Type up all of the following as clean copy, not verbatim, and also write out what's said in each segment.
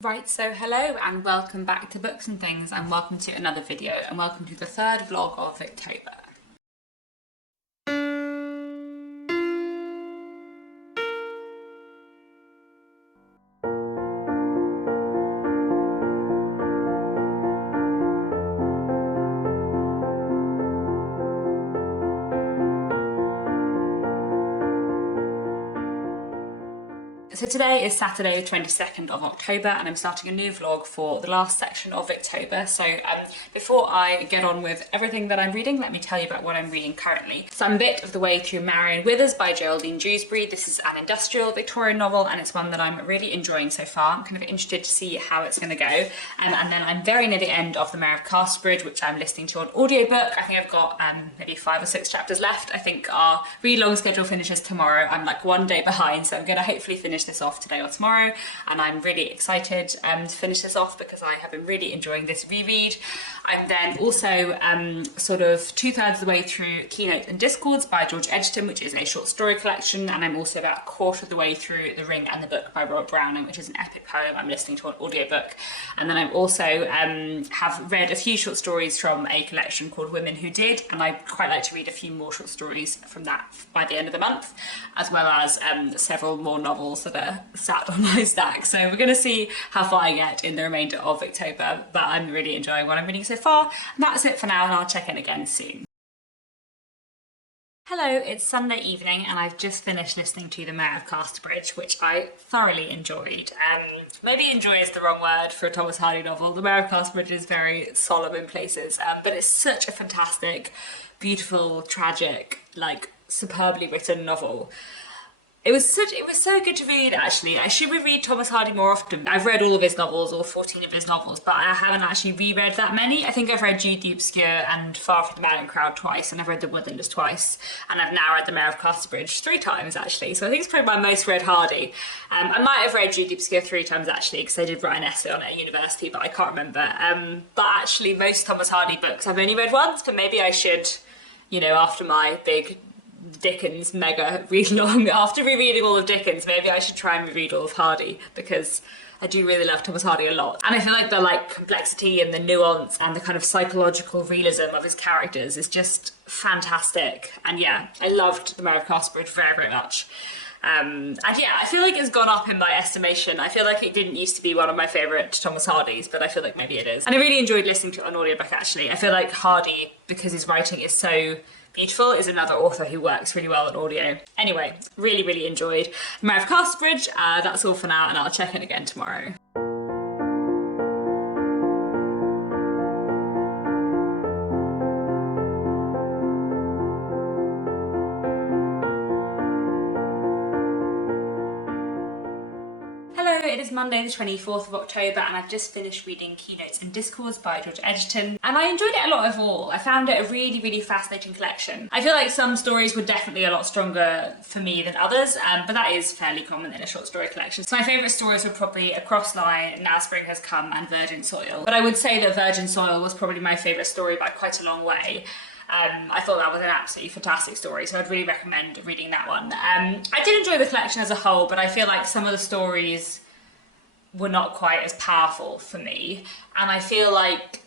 Right, so hello and welcome back to Books and Things, and welcome to another video, and welcome to the third vlog of Victober. So today is Saturday the 22nd of October and I'm starting a new vlog for the last section of Victober. So before I get on with everything that I'm reading, let me tell you about what I'm reading currently. So I'm a bit of the way through Marion Withers by Geraldine Dewsbury. This is an industrial Victorian novel and it's one that I'm really enjoying so far. I'm kind of interested to see how it's going to go. And then I'm very near the end of The Mayor of Casterbridge, which I'm listening to on audiobook. I think I've got maybe 5 or 6 chapters left. I think our read-long schedule finishes tomorrow. I'm like one day behind, so I'm going to hopefully finish this off today or tomorrow, and I'm really excited to finish this off because I have been really enjoying this reread. I'm then also sort of 2/3 of the way through Keynotes and Discords by George Edgerton, which is a short story collection, and I'm also about 1/4 of the way through The Ring and the Book by Robert Browning, which is an epic poem I'm listening to on audiobook. And then I'm also have read a few short stories from a collection called Women Who Did, and I'd quite like to read a few more short stories from that by the end of the month, as well as several more novels that are sat on my stack. So we're going to see how far I get in the remainder of October, but I'm really enjoying what I'm reading so far. And that's it for now, and I'll check in again soon. Hello, it's Sunday evening and I've just finished listening to The Mayor of Casterbridge, which I thoroughly enjoyed. Maybe enjoy is the wrong word for a Thomas Hardy novel. The Mayor of Casterbridge is very solemn in places, but it's such a fantastic, beautiful, tragic, like superbly written novel. It was so good to read, actually. I should reread Thomas Hardy more often. I've read all of his novels, all 14 of his novels, but I haven't actually reread that many. I think I've read Jude the Obscure and Far from the Madding Crowd twice, and I've read The Woodlanders twice, and I've now read The Mayor of Casterbridge 3 times, actually. So I think it's probably my most read Hardy. I might have read Jude the Obscure 3 times, actually, because I did write an essay on it at university, but I can't remember. But actually, most Thomas Hardy books I've only read once, but maybe I should, you know, after my big Dickens mega read long, after rereading all of Dickens, maybe I should try and reread all of Hardy, because I do really love Thomas Hardy a lot. And I feel like the complexity and the nuance and the kind of psychological realism of his characters is just fantastic. And yeah, I loved The Mayor of Casterbridge very, very much. And yeah, I feel like it's gone up in my estimation. I feel like it didn't used to be one of my favourite Thomas Hardys, but I feel like maybe it is. And I really enjoyed listening to it on audiobook, actually. I feel like Hardy, because his writing is so beautiful, is another author who works really well on audio. Anyway, really, really enjoyed Mayor of Casterbridge. That's all for now, and I'll check in again tomorrow. It is Monday the 24th of October and I've just finished reading Keynotes and Discords by George Edgerton, and I enjoyed it a lot overall. I found it a really, really fascinating collection. I feel like some stories were definitely a lot stronger for me than others, but that is fairly common in a short story collection. So my favourite stories were probably Across Line, Now Spring Has Come and Virgin Soil. But I would say that Virgin Soil was probably my favourite story by quite a long way. I thought that was an absolutely fantastic story, so I'd really recommend reading that one. I did enjoy the collection as a whole, but I feel like some of the stories were not quite as powerful for me, and I feel like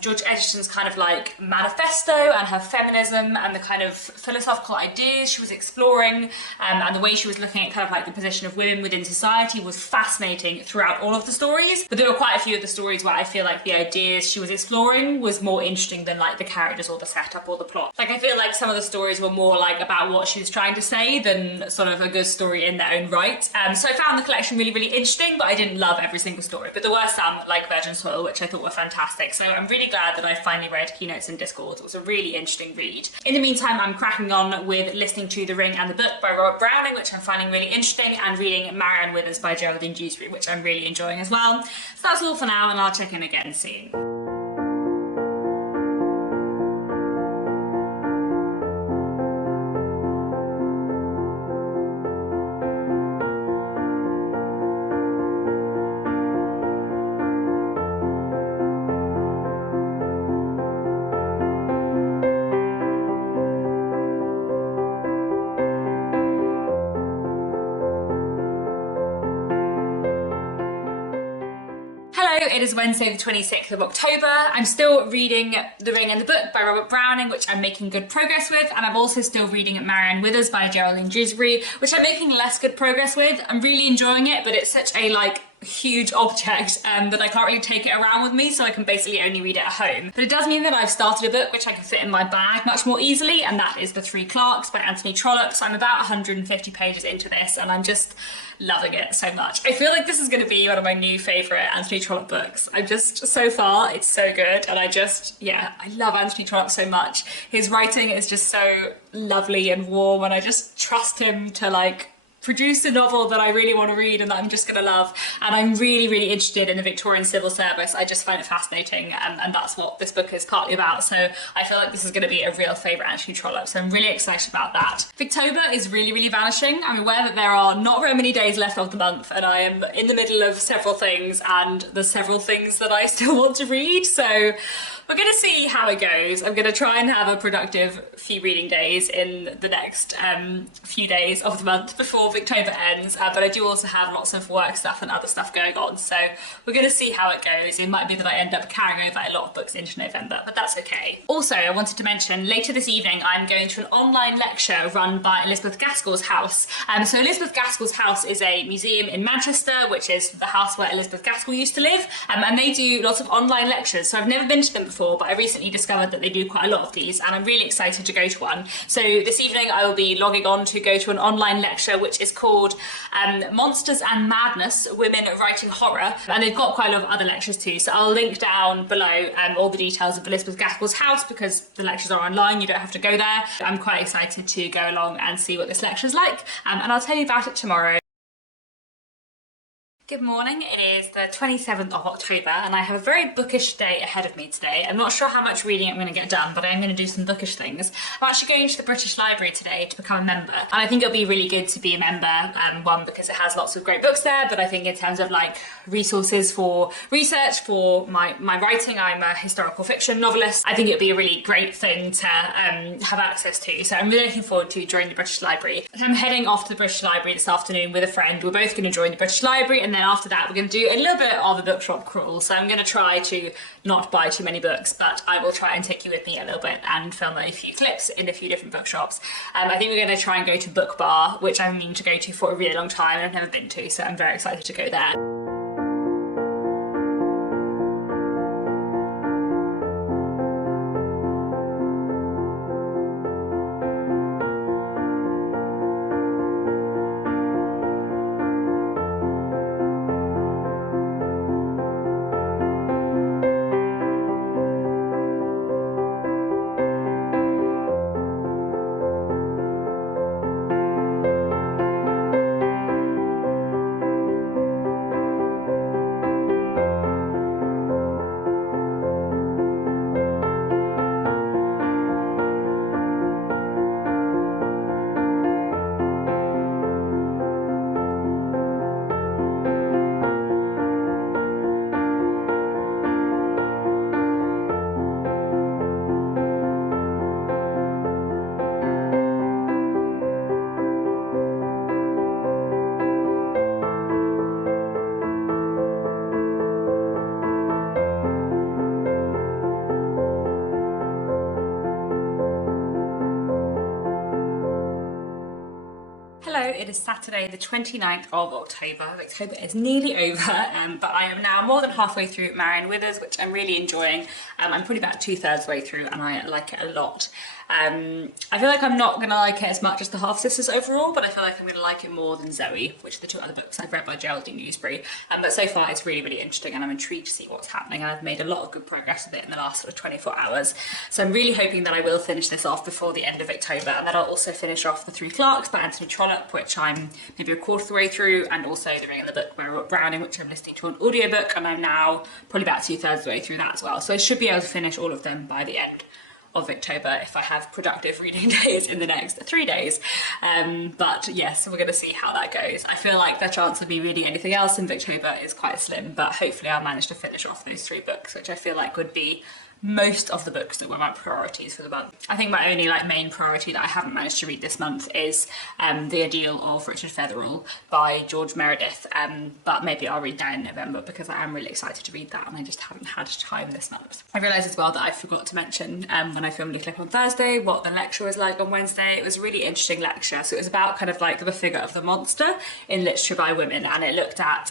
George Edgerton's kind of like manifesto and her feminism and the kind of philosophical ideas she was exploring, and the way she was looking at kind of like the position of women within society was fascinating throughout all of the stories. But there were quite a few of the stories where I feel like the ideas she was exploring was more interesting than like the characters or the setup or the plot. Like I feel like some of the stories were more like about what she was trying to say than sort of a good story in their own right. So I found the collection really, really interesting, but I didn't love every single story. But there were some, like Virgin Soil, which I thought were fantastic. So I'm really glad that I finally read Keynotes and Discords. It was a really interesting read. In the meantime, I'm cracking on with listening to The Ring and the Book by Robert Browning, which I'm finding really interesting, and reading Marion Withers by Geraldine Dewsbury, which I'm really enjoying as well. So that's all for now, and I'll check in again soon. Hello, it is Wednesday the 26th of October. I'm still reading The Ring and the Book by Robert Browning, which I'm making good progress with, and I'm also still reading Marianne Withers by Geraldine Dewsbury, which I'm making less good progress with. I'm really enjoying it, but it's such a huge object that I can't really take it around with me, so I can basically only read it at home. But it does mean that I've started a book which I can fit in my bag much more easily, and that is The Three Clerks by Anthony Trollope. So I'm about 150 pages into this, and I'm just loving it so much. I feel like this is going to be one of my new favourite Anthony Trollope books. So far, it's so good, and I love Anthony Trollope so much. His writing is just so lovely and warm, and I just trust him to produce a novel that I really want to read and that I'm just going to love. And I'm really, really interested in the Victorian civil service. I just find it fascinating, and that's what this book is partly about. So I feel like this is going to be a real favourite Anthony Trollope, so I'm really excited about that. Victober is really, really vanishing. I'm aware that there are not very many days left of the month, and I am in the middle of several things, and there's several things that I still want to read, so we're going to see how it goes. I'm going to try and have a productive few reading days in the next few days of the month before Victober ends, but I do also have lots of work stuff and other stuff going on, so we're going to see how it goes. It might be that I end up carrying over a lot of books into November, but that's okay. Also, I wanted to mention later this evening I'm going to an online lecture run by Elizabeth Gaskell's house. So Elizabeth Gaskell's house is a museum in Manchester, which is the house where Elizabeth Gaskell used to live, and they do lots of online lectures. So I've never been to them before, but I recently discovered that they do quite a lot of these, and I'm really excited to go to one. So this evening I will be logging on to go to an online lecture which is called Monsters and Madness, Women Writing Horror, and they've got quite a lot of other lectures too, so I'll link down below all the details of Elizabeth Gaskell's house, because the lectures are online, you don't have to go there. I'm quite excited to go along and see what this lecture's like, and I'll tell you about it tomorrow. Good morning, it is the 27th of October and I have a very bookish day ahead of me today. I'm not sure how much reading I'm going to get done, but I'm going to do some bookish things. I'm actually going to the British Library today to become a member, and I think it'll be really good to be a member, one because it has lots of great books there, but I think in terms of resources for research, for my writing, I'm a historical fiction novelist, I think it'll be a really great thing to have access to, so I'm really looking forward to joining the British Library. I'm heading off to the British Library this afternoon with a friend. We're both going to join the British Library, and then after that we're going to do a little bit of a bookshop crawl, so I'm going to try to not buy too many books, but I will try and take you with me a little bit and film a few clips in a few different bookshops. I think we're going to try and go to Book Bar, which I've meaning to go to for a really long time and I've never been to, so I'm very excited to go there. It is Saturday the 29th of October. October is nearly over, but I am now more than halfway through Marianne Withers, which I'm really enjoying. I'm probably about 2/3 way through and I like it a lot. I feel like I'm not going to like it as much as the Half Sisters overall, but I feel like I'm going to like it more than Zoe, which are the two other books I've read by Geraldine Dewsbury. But so far it's really, really interesting and I'm intrigued to see what's happening, and I've made a lot of good progress with it in the last 24 hours. So I'm really hoping that I will finish this off before the end of October, and then I'll also finish off The Three Clerks by Anthony Trollope, which I'm maybe a quarter of the way through, and also The Ring and the Book by Robert Browning, which I'm listening to an audiobook, and I'm now probably about 2/3 of the way through that as well. So I should be able to finish all of them by the end of October if I have productive reading days in the next 3 days. But yes, we're going to see how that goes. I feel like the chance of me reading anything else in Victober is quite slim, but hopefully I'll manage to finish off those 3 books, which I feel like would be most of the books that were my priorities for the month. I think my only like main priority that I haven't managed to read this month is The Ideal of Richard Featherall by George Meredith, but maybe I'll read that in November because I am really excited to read that and I just haven't had time this month. I realised as well that I forgot to mention when I filmed a clip on Thursday what the lecture was like on Wednesday. It was a really interesting lecture. So it was about kind of like the figure of the monster in literature by women, and it looked at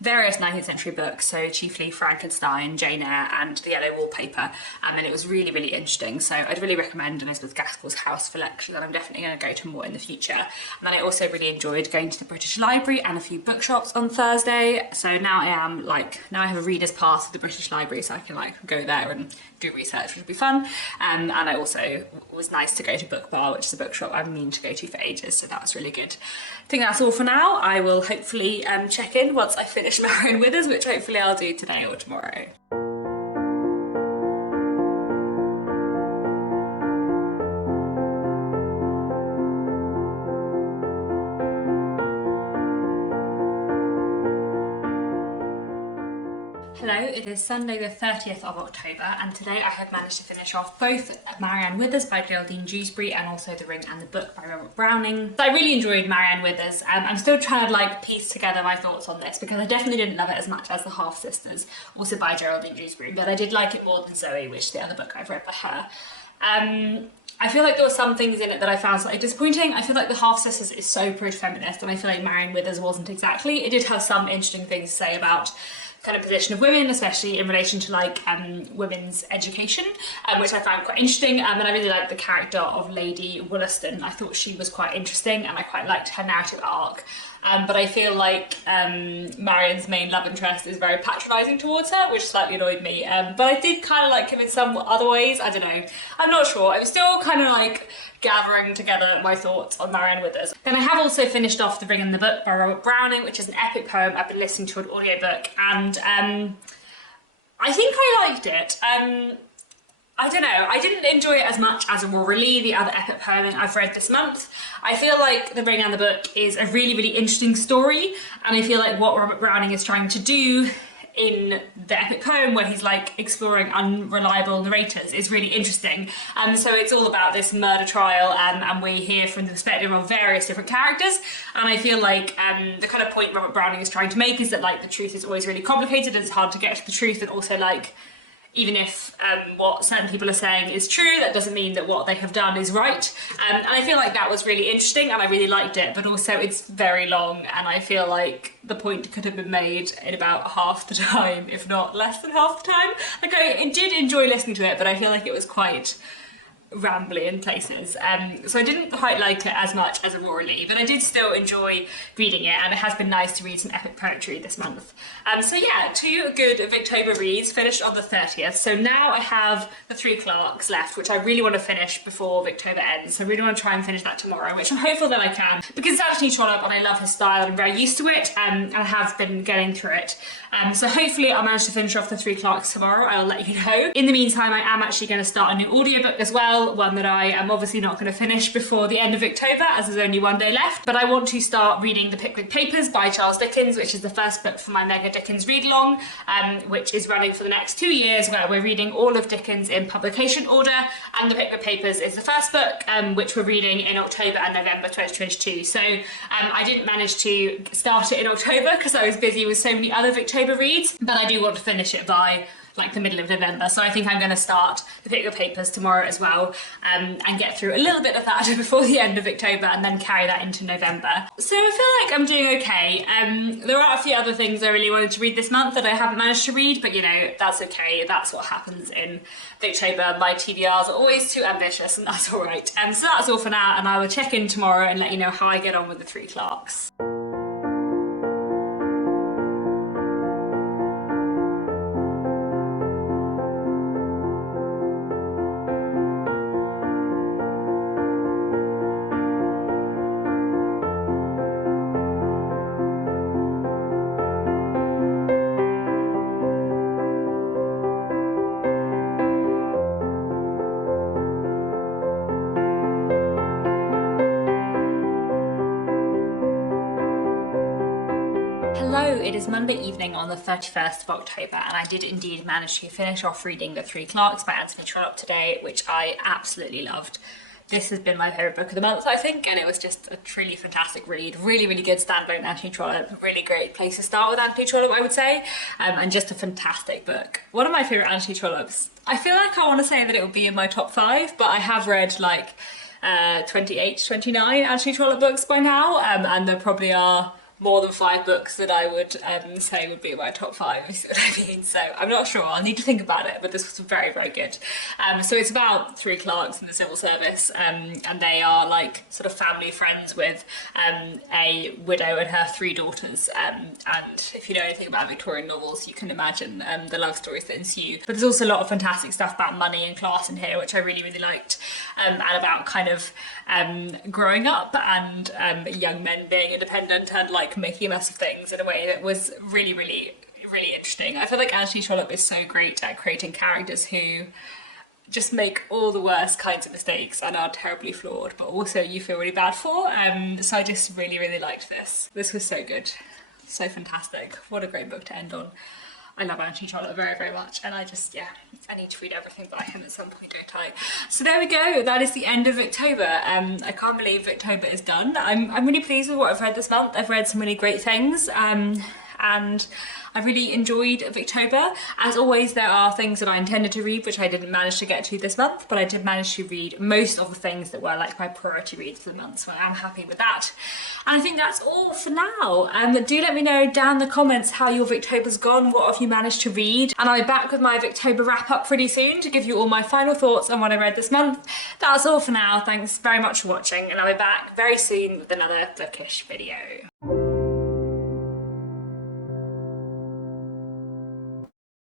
various 19th century books, so chiefly Frankenstein, Jane Eyre and The Yellow Wallpaper, and it was really, really interesting. So I'd really recommend Elizabeth Gaskell's house for lectures, and I'm definitely going to go to more in the future. And then I also really enjoyed going to the British Library and a few bookshops on Thursday. So now I have a reader's pass at the British Library, so I can like go there and do research, which would be fun. And I also was nice to go to Book Bar, which is a bookshop I've meaning to go to for ages, so that was really good. I think that's all for now. I will hopefully check in once I finish Marianne Withers, which hopefully I'll do today or tomorrow. Hello, it is Sunday the 30th of October and today I have managed to finish off both Marianne Withers by Geraldine Dewsbury and also The Ring and the Book by Robert Browning. So I really enjoyed Marianne Withers. I'm still trying to like piece together my thoughts on this because I definitely didn't love it as much as The Half Sisters, also by Geraldine Dewsbury, but I did like it more than Zoe, which is the other book I've read by her. I feel like there were some things in it that I found slightly disappointing. I feel like The Half Sisters is so pro-feminist and I feel like Marianne Withers wasn't exactly. It did have some interesting things to say about kind of position of women, especially in relation to like women's education, which I found quite interesting. And I really liked the character of Lady Wollaston. I thought she was quite interesting and I quite liked her narrative arc. But I feel like Marianne's main love interest is very patronising towards her, which slightly annoyed me. But I did kind of like him in some other ways. I don't know. I'm not sure. I was still kind of like gathering together my thoughts on Marianne Withers. Then I have also finished off The Ring and the Book by Robert Browning, which is an epic poem I've been listening to an audiobook, and I think I liked it. I don't know, I didn't enjoy it as much as Aurora Lee, the other epic poem I've read this month. I feel like The Ring and the Book is a really, really interesting story, and I feel like what Robert Browning is trying to do in the epic poem, where he's like exploring unreliable narrators, is really interesting. So it's all about this murder trial, and we hear from the perspective of various different characters, and I feel like the kind of point Robert Browning is trying to make is that like the truth is always really complicated and it's hard to get to the truth, and also like even if what certain people are saying is true, that doesn't mean that what they have done is right. And I feel like that was really interesting and I really liked it, but also it's very long and I feel like the point could have been made in about half the time, if not less than half the time. Like I did enjoy listening to it, but I feel like it was quite rambly in places, so I didn't quite like it as much as Aurora Lee, but I did still enjoy reading it, and it has been nice to read some epic poetry this month. So yeah, 2 good Victober reads finished on the 30th, so now I have the 3 Clarks left, which I really want to finish before Victober ends, so I really want to try and finish that tomorrow, which I'm hopeful that I can, because it's actually Trollope and I love his style and I'm very used to it, and I have been getting through it. So hopefully I'll manage to finish off the 3 Clarks tomorrow, I'll let you know. In the meantime, I am actually going to start a new audiobook as well, one that I am obviously not going to finish before the end of October, as there's only 1 day left, but I want to start reading The Pickwick Papers by Charles Dickens, which is the first book for my Mega Dickens read-along, which is running for the next 2 years, where we're reading all of Dickens in publication order, and The Pickwick Papers is the first book, which we're reading in October and November 2022. So I didn't manage to start it in October because I was busy with so many other Victober reads, but I do want to finish it by like the middle of November, so I think I'm going to start The Pickwick Papers tomorrow as well, and get through a little bit of that before the end of October and then carry that into November. So I feel like I'm doing okay. There are a few other things I really wanted to read this month that I haven't managed to read, but you know, that's okay, that's what happens in Victober. My TBRs are always too ambitious and that's alright. So that's all for now, and I will check in tomorrow and let you know how I get on with the 3 Clarks. is Monday evening on the 31st of October, and I did indeed manage to finish off reading The Three Clarks by Anthony Trollope today, which I absolutely loved. This has been my favourite book of the month, I think, and it was just a truly fantastic read. Really, really good standalone Anthony Trollope. Really great place to start with Anthony Trollope, I would say, and just a fantastic book. One of my favourite Anthony Trollopes. I feel like I want to say that it would be in my top 5, but I have read like 28, 29 Anthony Trollope books by now, and there probably are more than 5 books that I would say would be in my top 5, you see what I mean? So I'm not sure, I'll need to think about it, but this was very, very good. So it's about 3 clerks in the civil service, and they are like sort of family friends with a widow and her 3 daughters. And if you know anything about Victorian novels, you can imagine the love stories that ensue. But there's also a lot of fantastic stuff about money and class in here, which I really, really liked, and about kind of growing up and young men being independent and like making a mess of things in a way that was really, really, really interesting. I feel like Anthony Trollope is so great at creating characters who just make all the worst kinds of mistakes and are terribly flawed, but also you feel really bad for. So I just really, really liked this. This was so good. So fantastic. What a great book to end on. I love Anthony Trollope very, very much, and I just, yeah, I need to read everything by him at some point, don't I? So there we go, that is the end of Victober. I can't believe Victober is done. I'm really pleased with what I've read this month. I've read some really great things, and I really enjoyed Victober. As always, there are things that I intended to read which I didn't manage to get to this month, but I did manage to read most of the things that were like my priority reads for the month, so I am happy with that. And I think that's all for now. Do let me know down in the comments how your Victober's gone, what have you managed to read, and I'll be back with my Victober wrap up pretty soon to give you all my final thoughts on what I read this month. That's all for now, thanks very much for watching, and I'll be back very soon with another bookish video.